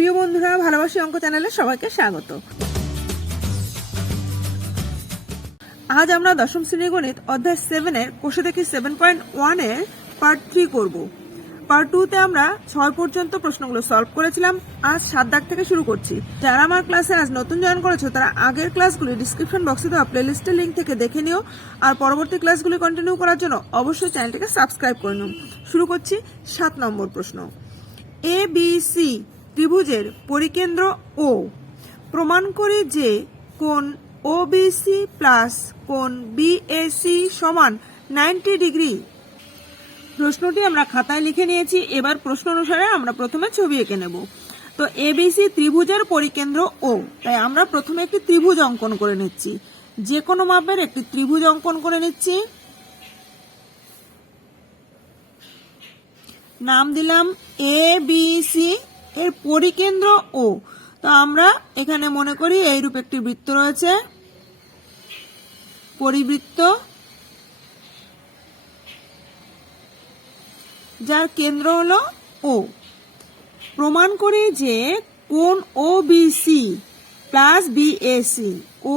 প্রিয় বন্ধুরা, ভালোবাসি অঙ্ক চ্যানেলে সবাইকে স্বাগত। আজ আমরা দশম শ্রেণী গণিত অধ্যায় 7 এর কোষে দেখি 7.1 এর পার্ট 3 করব। পার্ট 2 তে আমরা 6 পর্যন্ত প্রশ্নগুলো সলভ করেছিলাম। আজ 7 দাগ থেকে শুরু করছি। যারা আমার ক্লাসে আজ নতুন জয়েন করেছো তারা আগের ক্লাসগুলি ডিসক্রিপশন বক্সে দেওয়া প্লেলিস্টের লিংক থেকে দেখে নিও, আর পরবর্তী ক্লাসগুলি কন্টিনিউ করার জন্য অবশ্যই চ্যানেলটিকে সাবস্ক্রাইব করে নিও। শুরু করছি 7 নম্বর প্রশ্ন। ABC ত্রিভুজের পরিকেন্দ্র ও, প্রমাণ করি যে কোণ OBC প্লাস কোণ BAC সমান 90 ডিগ্রি। প্রশ্নটি আমরা খাতায় লিখে নিয়েছি। এবার প্রশ্ন অনুসারে আমরা প্রথমে ছবি এঁকে নেব। তো ABC ত্রিভুজের পরিকেন্দ্র ও, তাই আমরা প্রথমে একটি ত্রিভুজ অঙ্কন করে নিচ্ছি। যে কোনো মাপের একটি ত্রিভুজ অঙ্কন করে নিচ্ছি। নাম দিলাম ABC, এর পরিকেন্দ্র ও। তো আমরা এখানে মনে করি এইরূপ একটি বৃত্ত রয়েছে, পরিবৃত্ত, যার কেন্দ্র হলো ও। প্রমাণ করি যে কোণ OBC প্লাস BAC,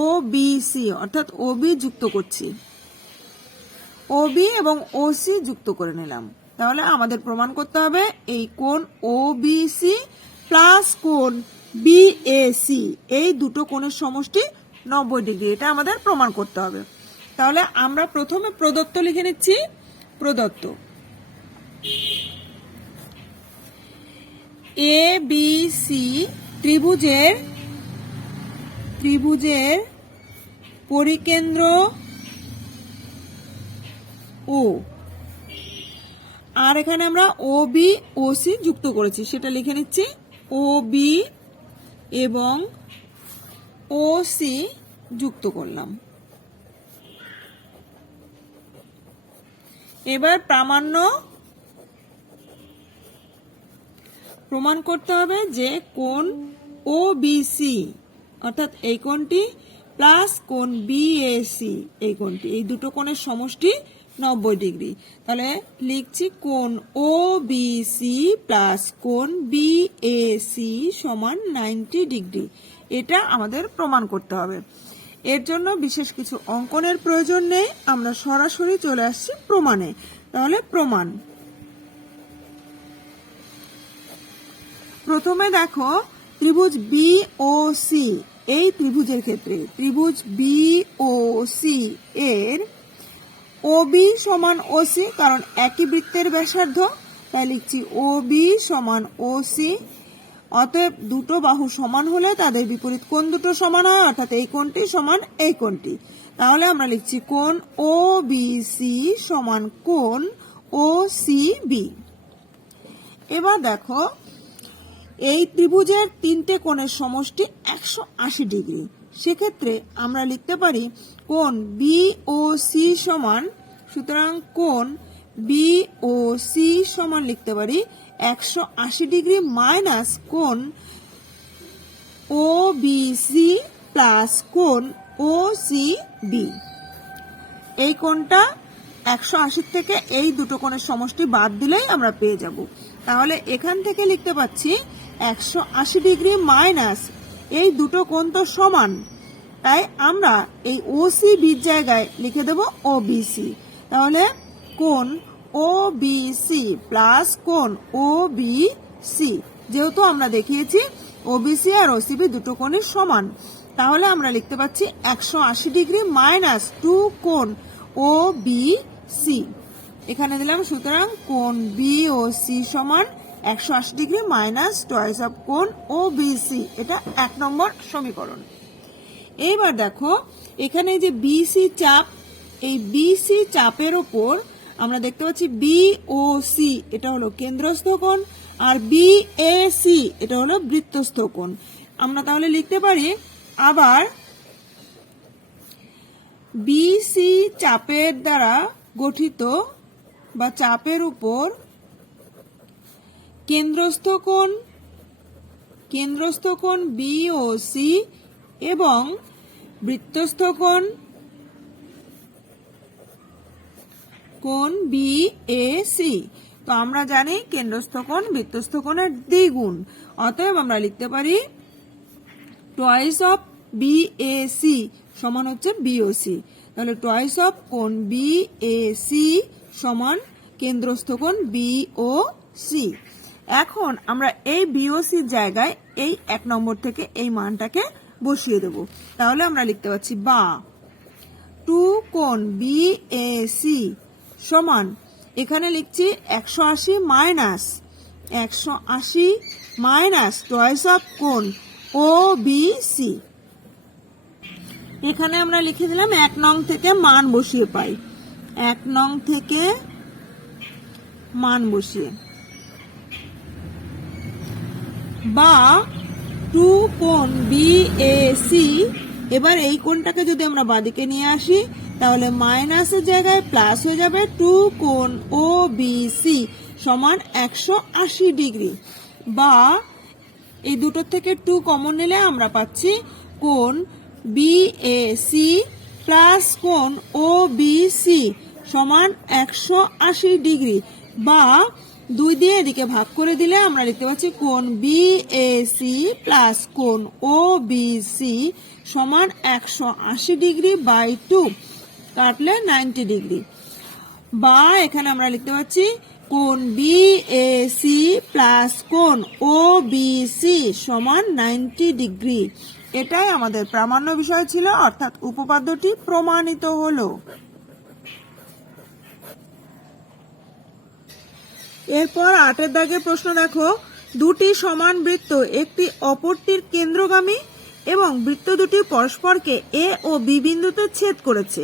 OBC অর্থাৎ OB যুক্ত করছি, OB এবং OC যুক্ত করে নিলাম। তাহলে আমাদের প্রমাণ করতে হবে এই কোণ OBC প্লাস কোণ BAC, এই দুটো কোণের সমষ্টি 90 ডিগ্রি। এটা আমাদের প্রমাণ করতে হবে। তাহলে আমরা প্রথমে প্রদত্ত লিখে নিচ্ছি। প্রদত্ত ABC ত্রিভুজের পরিকেন্দ্র ও, আর এখানে আমরা OB OC যুক্ত করেছি, সেটা লিখে নিচ্ছি। OB এবং OC যুক্ত করলাম। এবার প্রামাণ্য প্রমাণ করতে হবে যে কোণ OBC অর্থাৎ এই কোণটি প্লাস কোণ BAC এই কোণটি, এই দুটো কোণের সমষ্টি 90 ডিগ্রি। তাহলে লিখছি কোণ OBC প্লাস কোণ BAC সমান 90 ডিগ্রি। এটা আমাদের প্রমাণ করতে হবে। এর জন্য বিশেষ কিছু অঙ্কনের প্রয়োজন নেই, আমরা সরাসরি চলে আসছি প্রমাণে। তাহলে প্রমাণ, প্রথমে দেখো ত্রিভুজ BOC, এই ত্রিভুজের ক্ষেত্রে ত্রিভুজ BOC এর OB সমান OC, কারণ একই বৃত্তের ব্যাসার্ধ, তাই লিখছি OB সমান OC। অতএব দুটো বাহু সমান হলে তাদের বিপরীত কোণ দুটো সমান হয়, অর্থাৎ এই কোণটি সমান এই কোণটি। তাহলে আমরা লিখছি কোণ OBC সমান কোণ OCB। এবার দেখো এই ত্রিভুজের তিনটে কোণের সমষ্টি 180 ডিগ্রি। সেক্ষেত্রে আমরা লিখতে পারি কোণ BOC সমান, সুতরাং কোণ BOC সমান লিখতে পারি 180 ডিগ্রি মাইনাস কোণ OBC প্লাস কোণ OCB। এই কোণটা 180 থেকে এই দুটো কোণের সমষ্টি বাদ দিলেই আমরা পেয়ে যাব। তাহলে এখান থেকে লিখতে পাচ্ছি 180 ডিগ্রি মাইনাস এই দুটো কোণ তো সমান, তাই আমরা এই OCB জায়গায় লিখে দেব OBC। তাহলে কোণ OBC প্লাস কোণ OBC, যেহেতু আমরা দেখিয়েছি OBC আর OCB দুটো কোণের সমান, তাহলে আমরা লিখতে পাচ্ছি 180 ডিগ্রি মাইনাস 2 কোণ OBC এখানে দিলাম। সুতরাং কোণ BOC সমান 180 ডিগ্রি মাইনাস টুয়াইস অফ কোণ OBC, এটা 1 নম্বর সমীকরণ। এইবার দেখো এখানে যে BC চাপ, এই BC চাপের ওপর আমরা দেখতে পাচ্ছি BOC এটা হলো কেন্দ্রস্থ কোণ, আর BAC এটা হলো বৃত্তস্থ কোণ। আমরা তাহলে লিখতে পারি আবার BC চাপের দ্বারা গঠিত বা চাপের উপর কেন্দ্রস্থ কোণ BOC এবং বৃত্তস্থ কোণ BAC তো আমরা জানি কেন্দ্রস্থ কোণ বৃত্তস্থ কোণের দ্বিগুণ, অতএব আমরা লিখতে পারি টুয়াইস অফ বিএসি সমান হচ্ছে বিওসি। তাহলে টুয়াইস অফ কোণ বিএসি সমান কেন্দ্রস্থ কোণ বিওসি। এখন আমরা এই বিওসির জায়গায় এই 1 নম্বর থেকে এই মানটাকে বসিয়ে দেব। তাহলে আমরা লিখতে পাচ্ছি বা 2 কোণ বিএসি সমান, এখানে লিখছি 180 মাইনাস টুয়াইস অফ কোণ ওবিসি। এখানে আমরা লিখে দিলাম 1 নং থেকে মান বসিয়ে পাই, 1 নং থেকে মান বসিয়ে, বা 2 কোণ বিএসি। এবার এই কোণটাকে যদি আমরা বাদিকে নিয়ে আসি তাহলে মাইনাসের জায়গায় প্লাস হয়ে যাবে, 2 কোণ ওবিসি সমান 180 ডিগ্রি, বা এই দুটোর থেকে 2 কমন নিলে আমরা পাচ্ছি কোণ বিএসি প্লাস কোণ ওবিসি সমান 180 ডিগ্রি, বা 2 দিয়ে এদিকে ভাগ করে দিলে আমরা লিখতে পাচ্ছি কোণ বিএসি প্লাস কোণ ওবিসি সমান 180 ডিগ্রি বাই 2, কাটলে 90 ডিগ্রি, বা এখানে আমরা লিখতে পাচ্ছি কোণ বিএসি প্লাস কোণ ওবিসি সমান 90 ডিগ্রি। এটাই আমাদের প্রামাণ্য বিষয় ছিল, অর্থাৎ উপপাদ্যটি প্রমাণিত হলো। এরপর 8 দাগের প্রশ্ন দেখো, দুটি সমান বৃত্ত একটি অপরটির কেন্দ্রগামী এবং বৃত্ত দুটি পরস্পরকে এ ও বি বিন্দুতে ছেদ করেছে।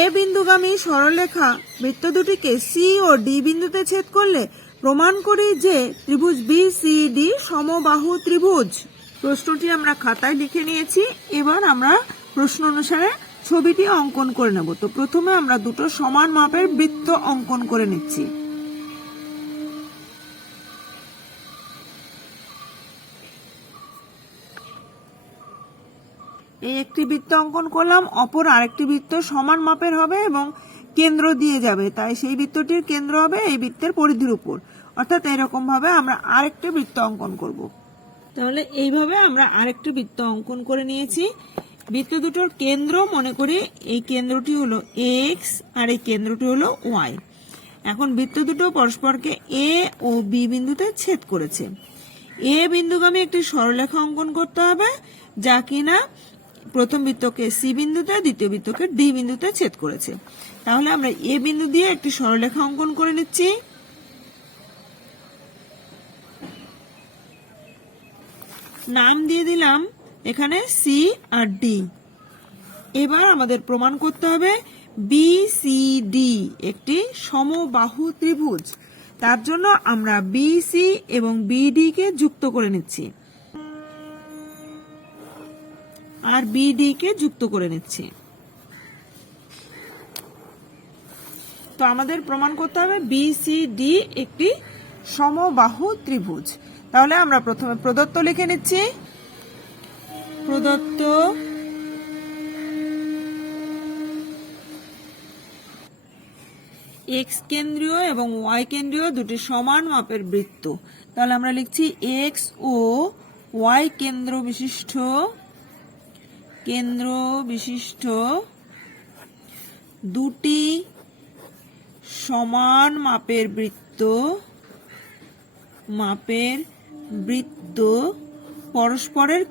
এ বিন্দুগামী সরলরেখা বৃত্ত দুটিকে সি ও ডি বিন্দুতে ছেদ করলে প্রমাণ করি যে ত্রিভুজ বিসিডি সমবাহু ত্রিভুজ। প্রশ্নটি আমরা খাতায় লিখে নিয়েছি, এবার আমরা প্রশ্ন অনুসারে ছবিটি অঙ্কন করে নেব। তো প্রথমে আমরা দুটো সমান মাপের বৃত্ত অঙ্কন করে নিচ্ছি। এই একটি বৃত্ত অঙ্কন করলাম, অপর আরেকটি বৃত্ত সমান মাপের হবে এবং কেন্দ্র দিয়ে যাবে, তাই সেই বৃত্তটির কেন্দ্র হবে এই বৃত্তের পরিধির উপর, অর্থাৎ এরকম ভাবে আমরা আরেকটি বৃত্ত অঙ্কন করব। তাহলে এইভাবে আমরা আরেকটি বৃত্ত অঙ্কন করে নিয়েছি। বৃত্ত দুটোর কেন্দ্র মনে করি এই কেন্দ্রটি হলো এক্স আর এই কেন্দ্রটি হলো ওয়াই। এখন বৃত্ত দুটো পরস্পরকে এ ও বি বিন্দুতে ছেদ করেছে। এ বিন্দুগামী একটি সরলরেখা অঙ্কন করতে হবে যা কিনা প্রথম বৃত্তকে সি বিন্দুতে, দ্বিতীয় বৃত্তকে ডি বিন্দুতে ছেদ করেছে। তাহলে আমরা এ বিন্দু দিয়ে একটি সরলরেখা অঙ্কন করে নিচ্ছি। নাম দিয়ে দিলাম এখানে সি আর ডি। এবার আমাদের প্রমাণ করতে হবে বিসিডি একটি সমবাহু ত্রিভুজ। তার জন্য আমরা বিসি এবং বিডি কে যুক্ত করে নিচ্ছি আর বিডি কে যুক্ত করে নিচ্ছি। তো আমাদের প্রমাণ করতে হবে বিসিডি একটি সমবাহু ত্রিভুজ। তাহলে আমরা প্রথমে প্রদত্ত লিখে নিচ্ছি। প্রদত্ত এক্স কেন্দ্রীয় এবং ওয়াই কেন্দ্রীয় দুটি সমান মাপের বৃত্ত। তাহলে আমরা লিখছি এক্স ও ওয়াই কেন্দ্র বিশিষ্ট দুটি সমান মাপের বৃত্ত পরস্পরের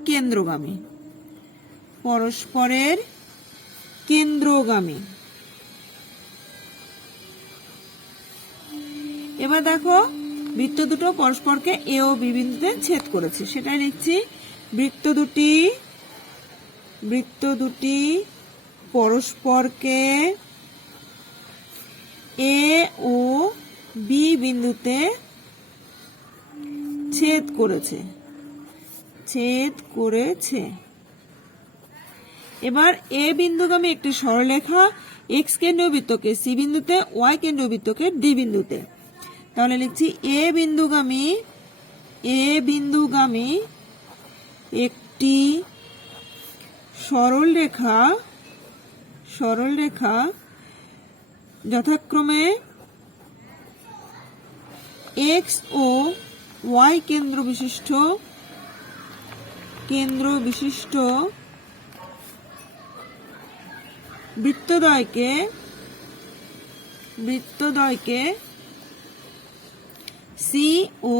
কেন্দ্রগামী। এবার দেখো বৃত্ত দুটো পরস্পরকে এ ও বি বিন্দুতে ছেদ করেছে, সেটাই লিখছি। বৃত্ত দুটি পরস্পরকে এ ও বি বিন্দুতে ছেদ করেছে। এবার এ বিন্দুগামী একটি সরলরেখা এক্স কেন্দ্রীয় বৃত্তকে সি বিন্দুতে, ওয়াই কেন্দ্রীয় বৃত্তকে ডি বিন্দুতে। তাহলে লিখছি এ বিন্দুগামী একটি সরলরেখা যথাক্রমে এক্স ও ওয়াই কেন্দ্র বিশিষ্ট বৃত্তদ্বয়কে সি ও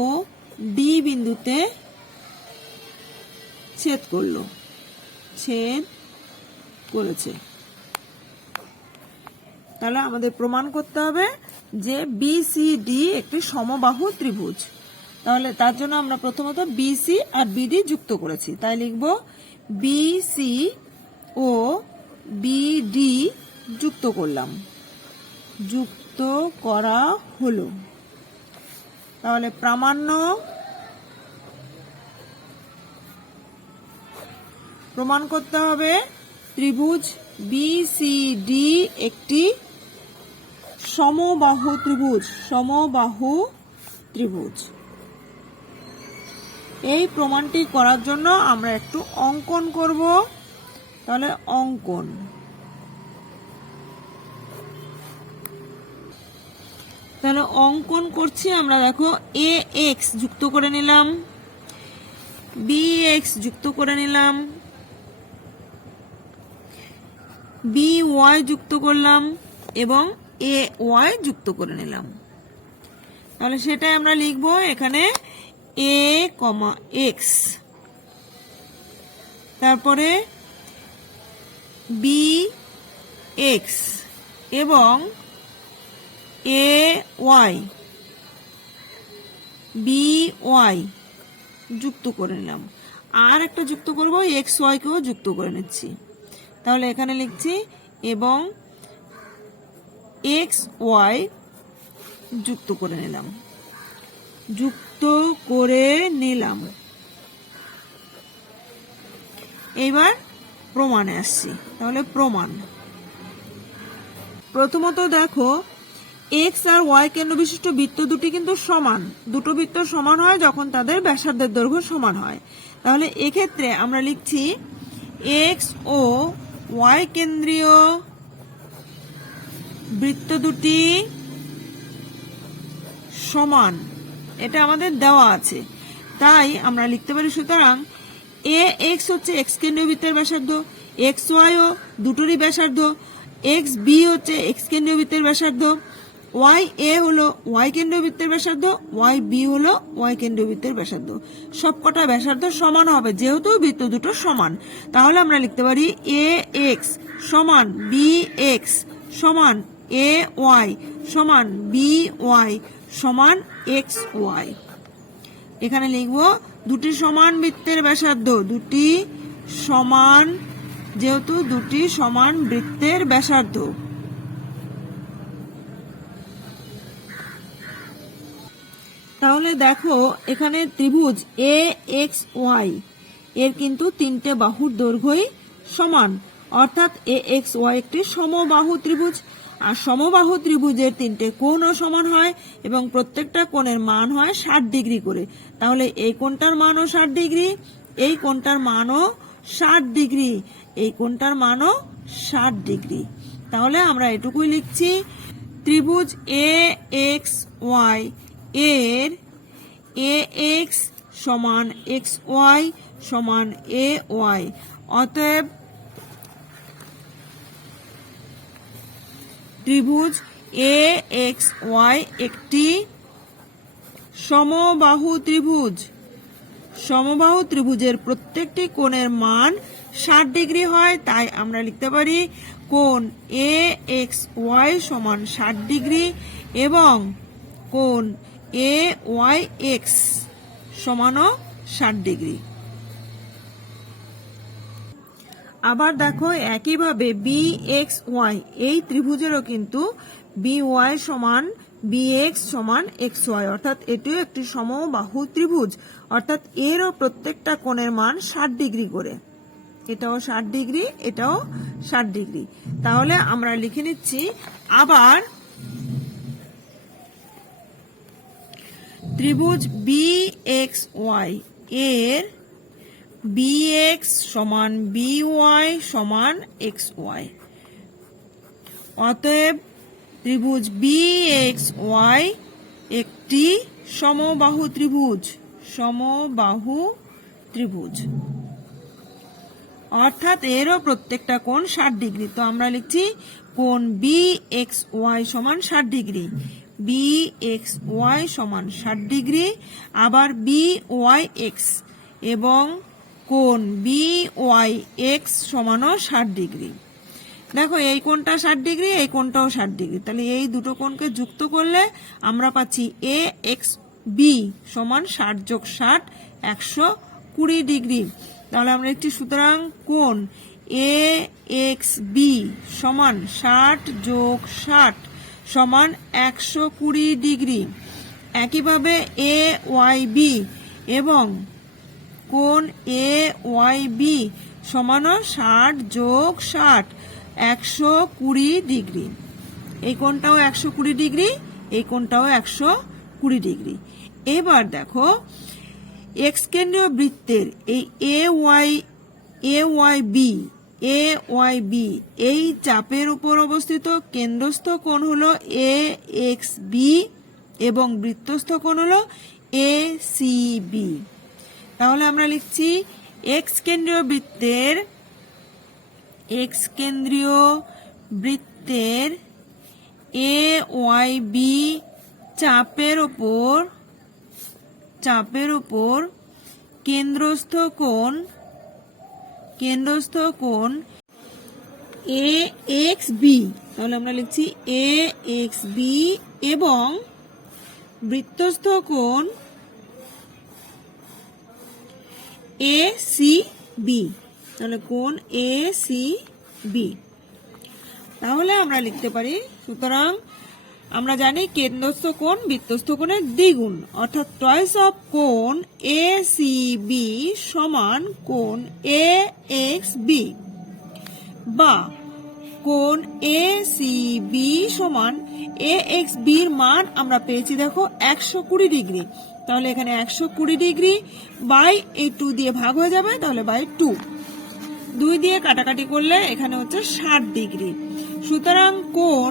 ডি বিন্দুতে ছেদ করেছে। তাহলে আমাদের প্রমাণ করতে হবে যে বিসিডি একটি সমবাহু ত্রিভুজ। তাহলে তার জন্য আমরা প্রথমত বিসি আর বিডি যুক্ত করেছি, তাই লিখব বিসি ও বিডি যুক্ত করলাম, যুক্ত করা হলো। তাহলে প্রামাণ্য প্রমাণ করতে হবে ত্রিভুজ বিসিডি একটি সমবাহু ত্রিভুজ। এই প্রমাণটি করার জন্য আমরা একটু অঙ্কন করব। তাহলে অঙ্কন করছি আমরা। দেখো এ এক্স যুক্ত করে নিলাম, বি এক্স যুক্ত করে নিলাম, বি ওয়াই যুক্ত করলাম এবং এ ওয়াই যুক্ত করে নিলাম। তাহলে সেটাই আমরা লিখব এখানে এ কমা এক্স, তারপরে বি এক্স এবং এ ওয়াই বি ওয়াই যুক্ত করে নিলাম। আর একটা যুক্ত করব, এক্স ওয়াই কেও যুক্ত করে নিচ্ছি। তাহলে এখানে লিখছি এবং এক্স ওয়াই যুক্ত করে নিলাম। এইবার প্রমাণে আসছি। তাহলে প্রমাণ, প্রথমত দেখো এক্স আর ওয়াই কেন্দ্র বিশিষ্ট বৃত্ত দুটি কিন্তু সমান। দুটো বৃত্ত সমান হয় যখন তাদের ব্যাসার্ধের দৈর্ঘ্য সমান হয়। তাহলে এক্ষেত্রে আমরা লিখছি এক্স ও ওয়াই কেন্দ্রীয় বৃত্ত দুটি সমান, এটা আমাদের দেওয়া আছে, তাই আমরা লিখতে পারি সুতরাং এ এক্স হচ্ছে এক্স কেন্দ্রীয় বৃত্তের ব্যাসার্ধ, এক্স ওয়াই ও দুটোরই ব্যাসার্ধ, এক্স বি হচ্ছে এক্স কেন্দ্রীয় বৃত্তের ব্যাসার্ধ, ওয়াই এ হলো ওয়াই কেন্দ্রীয় বৃত্তের ব্যাসার্ধ, ওয়াই বি হলো ওয়াই কেন্দ্রীয় বৃত্তের ব্যাসার্ধ। সবকটা ব্যাসার্ধ সমান হবে যেহেতু বৃত্ত দুটো সমান। তাহলে আমরা লিখতে পারি এ এক্স সমান বি এক্স সমান এ ওয়াই সমান বি ওয়াই সমান এক্স ওয়াই। এখানে লিখব দুটি সমান বৃত্তের ব্যাসার্ধ, যেহেতু দুটি সমান বৃত্তের ব্যাসার্ধ। তাহলে দেখো এখানে ত্রিভুজ এ এক্স ওয়াই এর কিন্তু তিনটে বাহুর দৈর্ঘ্যই সমান, অর্থাৎ এ এক্স ওয়াই একটি সমবাহু ত্রিভুজ। আর সমবাহু ত্রিভুজের তিনটে কোণও সমান হয় এবং প্রত্যেকটা কোণের মান হয় 60 ডিগ্রি করে। তাহলে এই কোণটার মানও 60 ডিগ্রি, এই কোণটার মানও 60 ডিগ্রি, এই কোণটার মানও 60 ডিগ্রি। তাহলে আমরা এটুকুই লিখছি, ত্রিভুজ এ এক্স ওয়াই এর এ এক্স সমান এক্স ওয়াই সমান এ ওয়াই। অতএব ত্রিভুজ এ এক্স ওয়াই একটি সমবাহু ত্রিভুজ। সমবাহু ত্রিভুজের প্রত্যেকটি কোণের মান 60 ডিগ্রি হয়, তাই আমরা লিখতে পারি কোণ এ এক্স ওয়াই সমান 60 ডিগ্রি এবং কোণ এ ওয়াই এক্স সমানও 60 ডিগ্রি। আবার দেখো একইভাবে বি এক্স ওয়াই এই ত্রিভুজেরও কিন্তু বি ওয়াই সমান বি এক্স সমান এক্স ওয়াই, অর্থাৎ এটিও একটি সমবাহু ত্রিভুজ, অর্থাৎ এরও প্রত্যেকটা কোণের মান 60 ডিগ্রি করে। এটাও 60 ডিগ্রি, এটাও 60 ডিগ্রি। তাহলে আমরা লিখে নিচ্ছি আবার ত্রিভুজ বি এক্স ওয়াই এর বি এক্স সমান বি ওয়াই সমান এক্স ওয়াই। অতএব ত্রিভুজ বি এক্স ওয়াই একটি একটি সমবাহু ত্রিভুজ, সমবাহু ত্রিভুজ, অর্থাৎ এরও প্রত্যেকটা কোণ 60 ডিগ্রি। তো আমরা লিখছি কোণ BXY সমান 60 ডিগ্রি, BXY সমান 60 ডিগ্রি। আবার BYX এবং কোণ BYX সমানও 60 ডিগ্রি। দেখো এই কোণটা 60 ডিগ্রি, এই কোণটাও 60 ডিগ্রি, তাহলে এই দুটো কোণকে যুক্ত করলে আমরা পাচ্ছি AXB সমান 60 যোগ 60 120 ডিগ্রি। তাহলে আমরা একটি সুতরাং কোণ AXB সমান 60 যোগ 60 সমান 120 ডিগ্রি। একইভাবে AYB এবং কোণ AYB সমানও 60 যোগ 60 120 ডিগ্রি। এই কোণটাও 120 ডিগ্রি, এই কোণটাও 120 ডিগ্রি। এবার দেখো এক্স কেন্দ্রীয় বৃত্তের এই AYB এই চাপের উপর অবস্থিত কেন্দ্রস্থ কোণ হলো AXB এবং বৃত্তস্থ কোণ হলো ACB। তাহলে আমরা লিখছি এক্স কেন্দ্রীয় বৃত্তের AYB চাপের উপর কেন্দ্রস্থ কোণ AXB। তাহলে আমরা লিখছি AXB এবং বৃত্তস্থ কোণ ACB। তাহলে কোণ ACB। তাহলে আমরা লিখতে পারি, সুতরাং আমরা জানি কেন্দ্রস্থ কোণ বৃত্তস্থ কোণের দ্বিগুণ, অর্থাৎ টয়েস অফ কোণ ACB সমান কোণ AXB, বা কোণ ACB সমান AXB এর মান আমরা পেয়েছি দেখো 120 ডিগ্রি। তাহলে এখানে 120 ডিগ্রি বাই এই 2 দিয়ে ভাগ হয়ে যাবে, তাহলে বাই 2, 2 দিয়ে কাটাকাটি করলে এখানে হচ্ছে 60 ডিগ্রি। সুতরাং কোণ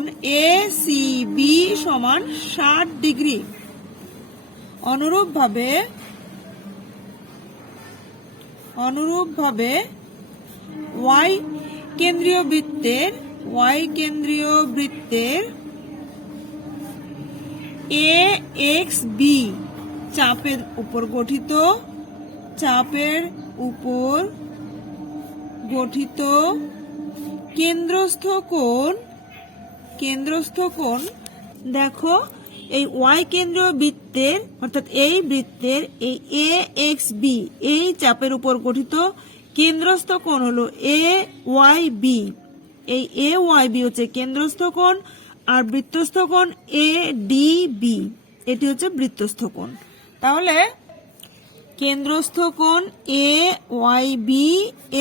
ACB সমান 60 ডিগ্রি। অনুরূপভাবে Y কেন্দ্রীয় বৃত্তের AXB চাপের উপর গঠিত কেন্দ্রস্থ কোণ দেখো এই Y কেন্দ্রীয় বৃত্তের অর্থাৎ এই বৃত্তের এই AXB এই চাপের উপর গঠিত কেন্দ্রস্থ কোণ হলো AYB। এই AYB হচ্ছে কেন্দ্রস্থ কোণ, আর বৃত্তস্থ কোণ ADB, এটি হচ্ছে বৃত্তস্থ কোণ। তাহলে কেন্দ্রস্থ কোণ AYB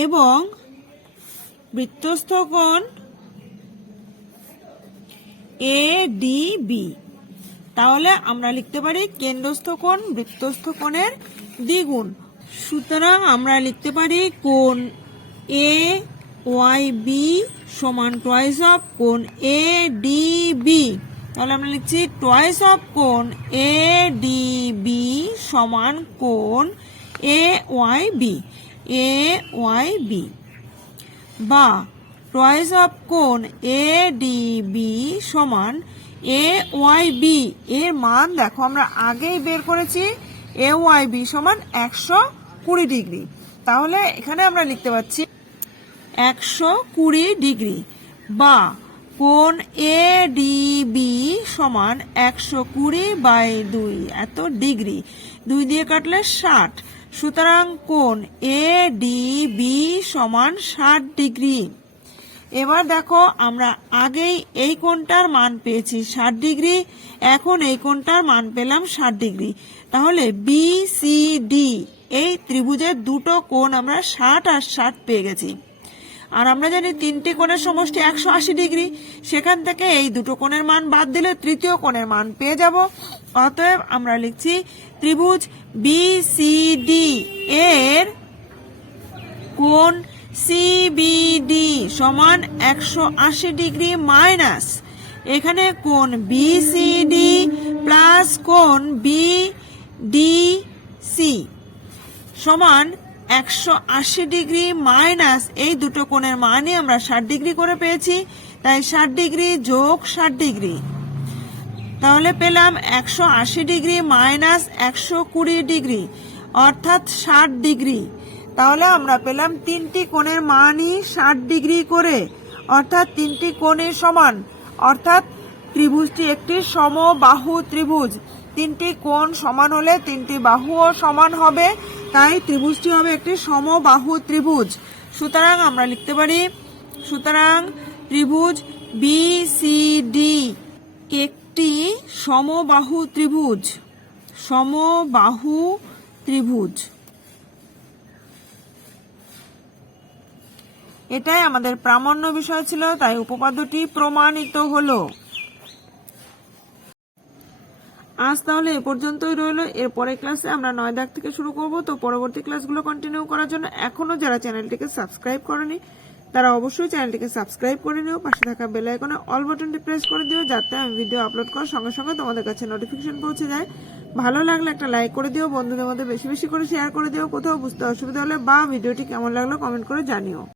এবং বৃত্তস্থ কোণ ADB। তাহলে আমরা লিখতে পারি কেন্দ্রস্থ কোণ বৃত্তস্থ কোণের দ্বিগুণ। সুতরাং আমরা লিখতে পারি কোণ AYB সমান টয়েস অফ কোণ ADB। তাহলে আমরা লিখছি টয়েস অফ কোণ ADB সমান কোণ AYB, বা টয়েস অফ কোণ ADB সমান AYB। এর মান দেখো আমরা আগেই বের করেছি, AYB সমান 120 ডিগ্রি। তাহলে এখানে আমরা লিখতে পাচ্ছি 120 ডিগ্রি, বা কোণ ADB সমান 120/2 এত ডিগ্রি, 2 দিয়ে কাটলে 60। সুতরাং কোণ ADB সমান 60 ডিগ্রি। এবার দেখো আমরা আগেই এই কোণটার মান পেয়েছি 60 ডিগ্রি, এখন এই কোণটার মান পেলাম 60 ডিগ্রি। তাহলে BCD এই ত্রিভুজের দুটো কোণ আমরা 60 আর 60 পেয়ে গেছি। আর আমরা জানি তিনটি কোণের সমষ্টি 180 ডিগ্রি, সেখান থেকে এই দুটো কোণের মান বাদ দিলে তৃতীয় কোণের মান পেয়ে যাব। অতএব আমরা লিখছি ত্রিভুজ BCD এর কোণ CBD সমান 180 ডিগ্রি মাইনাস এখানে কোণ বিসিডি প্লাস কোণ বিডিসি সমান 180 ডিগ্রি মাইনাস এই দুটো কোণের মানই আমরা 60 ডিগ্রি করে পেয়েছি, তাই 60 ডিগ্রি যোগ 60 ডিগ্রি, তাহলে পেলাম 180 ডিগ্রি মাইনাস 120 ডিগ্রি অর্থাৎ 60 ডিগ্রি। তাহলে আমরা পেলাম তিনটি কোণের মানই 60 ডিগ্রি করে, অর্থাৎ তিনটি কোণই সমান, অর্থাৎ ত্রিভুজটি একটি সমবাহু ত্রিভুজ। তিনটি কোণ সমান হলে তিনটি বাহুও সমান হবে, তাই ত্রিভুজটি হবে একটি সমবাহু ত্রিভুজ। সুতরাং আমরা লিখতে পারি, সুতরাং ত্রিভুজ বিসিডি একটি সমবাহু ত্রিভুজ। সমবাহু ত্রিভুজ, এটাই আমাদের প্রামাণ্য বিষয় ছিল, তাই উপপাদ্যটি প্রমাণিত হলো। আজ তাহলে এ পর্যন্তই রইল। এর পরের ক্লাসে আমরা 9 দাগ থেকে শুরু করব। তো পরবর্তী ক্লাসগুলো কন্টিনিউ করার জন্য এখনো যারা চ্যানেলটিকে সাবস্ক্রাইব করেনি তারা অবশ্যই চ্যানেলটিকে সাবস্ক্রাইব করে নিও, পাশে থাকা বেল আইকনে অল বাটনটি প্রেস করে দিও, যাতে আমি ভিডিও আপলোড করার সঙ্গে সঙ্গে তোমাদের কাছে নোটিফিকেশন পৌঁছে যায়। ভালো লাগলে একটা লাইক করে দিও, বন্ধুদের মধ্যে বেশি বেশি করে শেয়ার করে দিও, কোথাও বুঝতে অসুবিধা হলে বা ভিডিওটি কেমন লাগলো কমেন্ট করে জানিও।